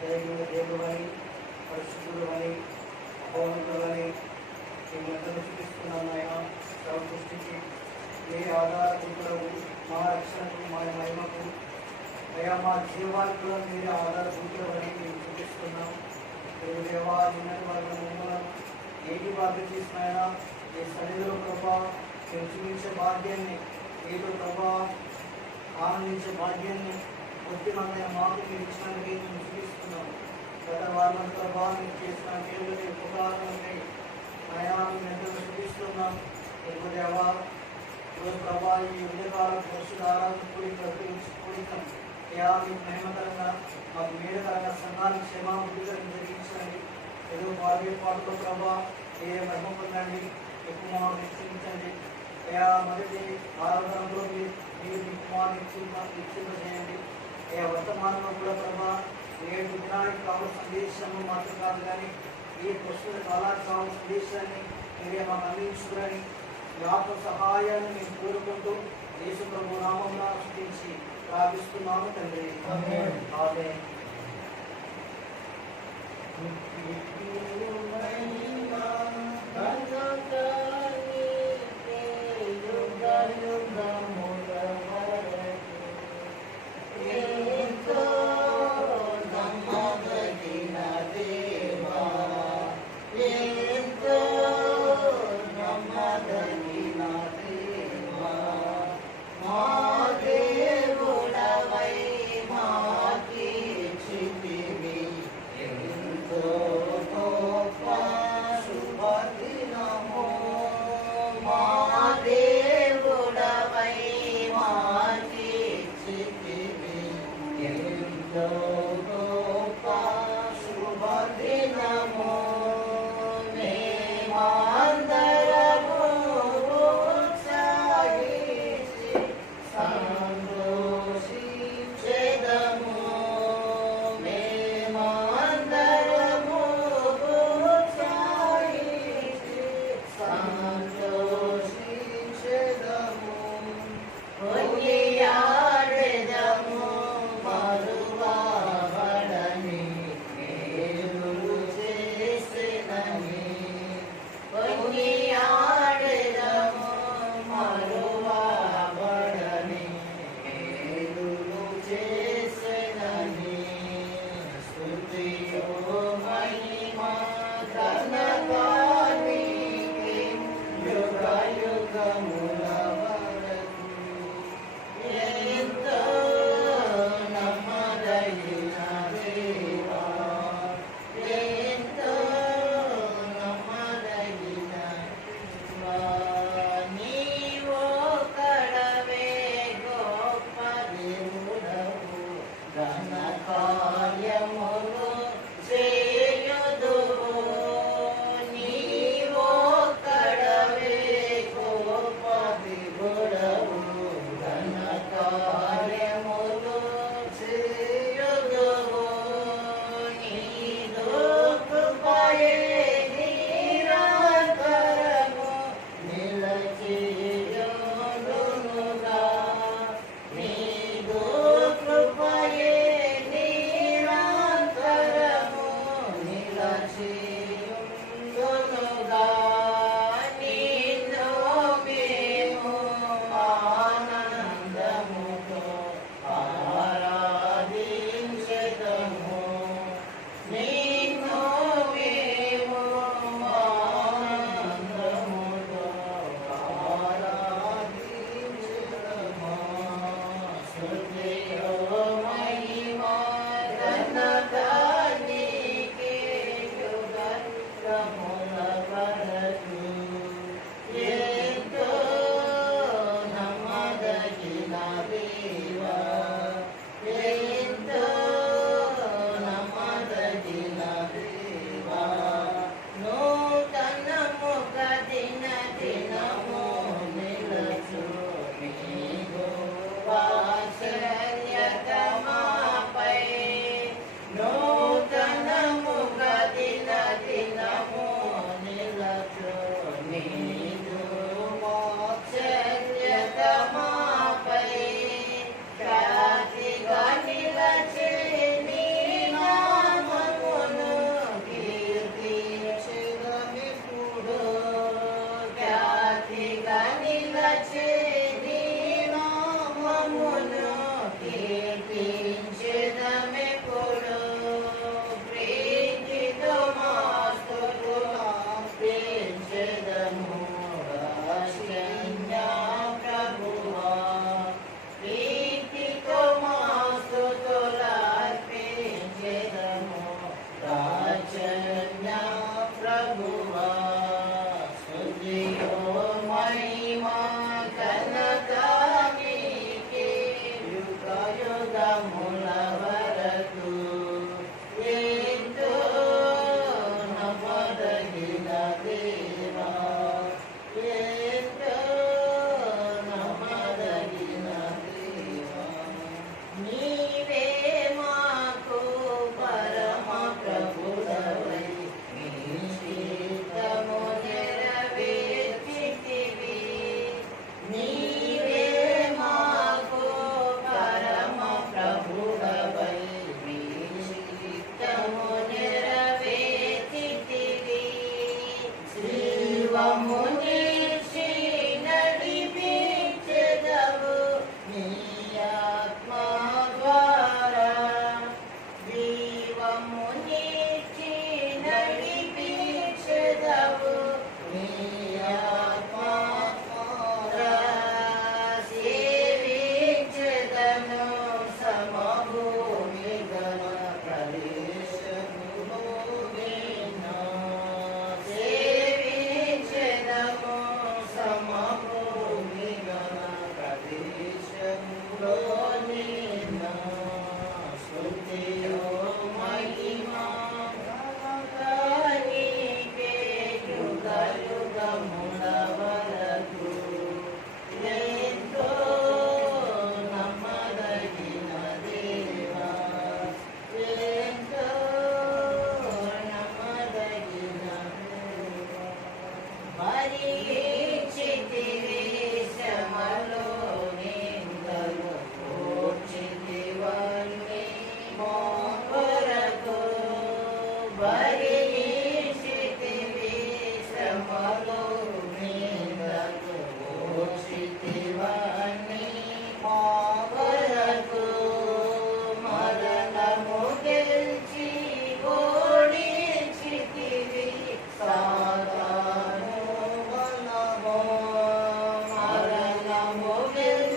దైవ దేవుడని పరిశుద్ధుడు అని అపవంతులని మీ మధ్యలో చూపిస్తున్నాను ఆయన సర్వ సృష్టికి మీ ఆధారభూతులకు మా రక్షణకు మా మహిమకు అయ్యా మా జీవాలకు కూడా మీరే ఆధారభూతులని మేము చూపిస్తున్నాం మీరు దేవా నిన్నటి వరకు మమ్మల్ని ఏటి బాధ్యత చేసినాయన ఈ సన్నిధిలో ప్రభా మేము చూపించే భాగ్యాన్ని ఏదో ప్రభా ఆనందించే భాగ్యాన్ని కొద్దిమంది మాకు మీరు ఇచ్చినందుకు మేము చూపిస్తున్నాం గత వారం ప్రభా చేసిన మేలు ఉపకారాన్ని ఆయన ఎంతో చూపిస్తున్నాం. ఎక్కువ దేవా ఈరోజు ప్రభా ఈ ఉదయకాలం పరిశుధారాలను కూడి కూడికం అయ్యా మహిమకరంగా మాకు మేలుకరంగా సంఘానికి జరిగించండి. ఏదో పాటలో ప్రభా ఏ మహిమ పొందండి ఎక్కువ మాకు హెచ్చరించండి అయ్యా మొదటి ఆరాధనలో మీరు మీ కుమారుని ఇచ్చింపజేయండి వర్తమానంలో కూడా ప్రభా ఏడు దినానికి కావాల్సిన సందేశము మాత్రం కాదు కానీ ఏ ప్రస్తుత కాలానికి కావాల్సిన సందేశాన్ని మీరే మాకు అందించుకుని ఆత్మ సహాయాన్ని మేము కోరుకుంటూ యేసు ప్రభు నామం సృష్టించి ప్రార్థిస్తున్నాము తండ్రి. me Okay.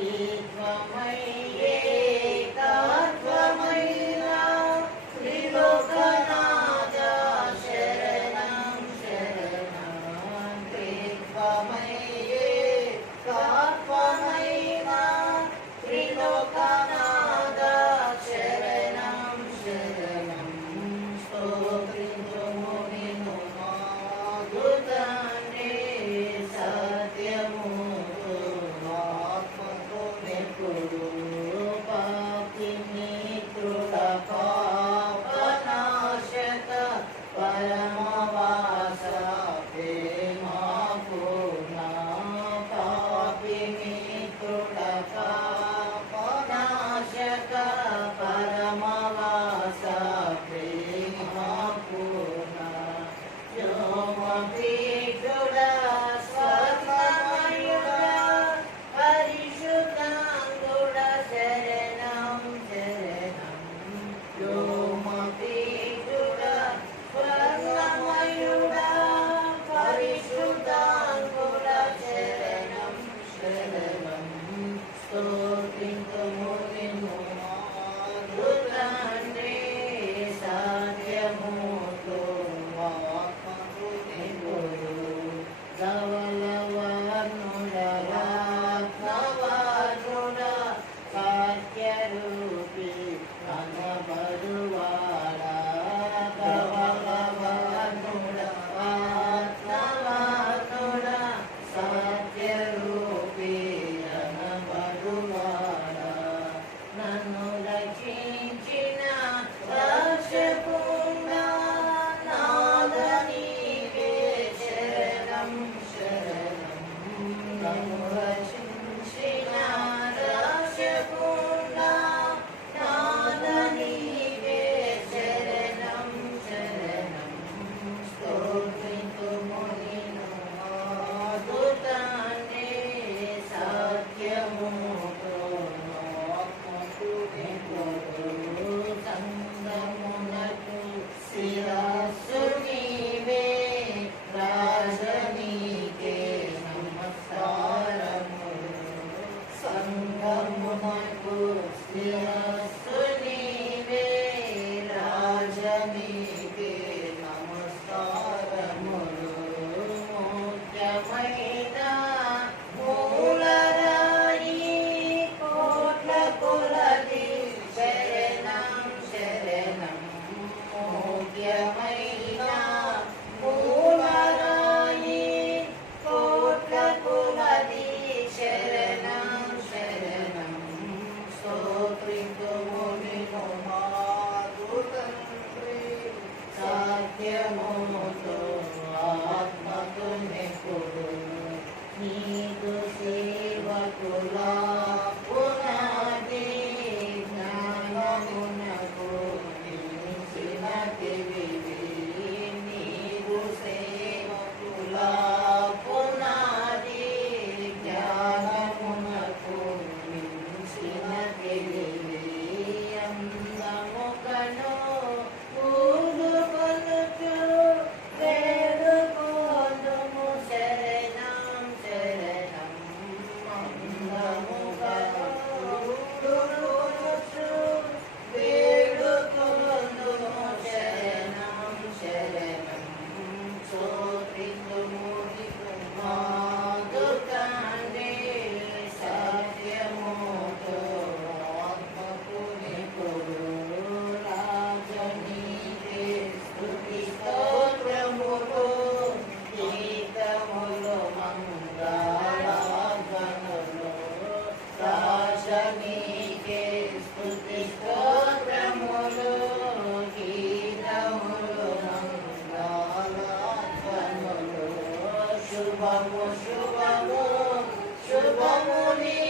อีกว่าไม่ Shubham Shubham শুভমুনি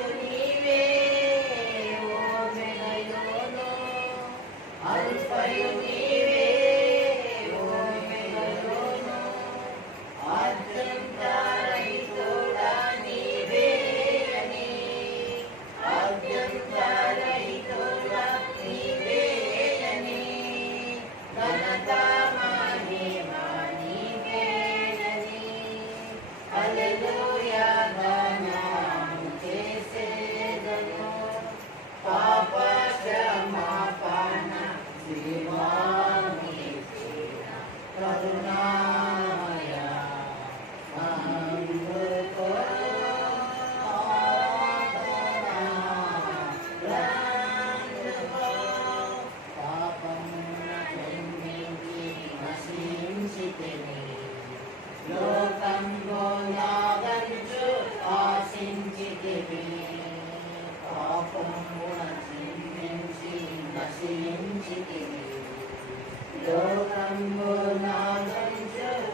Hallelujah. లోకంలో యాగరిచు ఆశించితివి. పాపమున చింతించి నశించితివి. లోకంలో యాగరిచు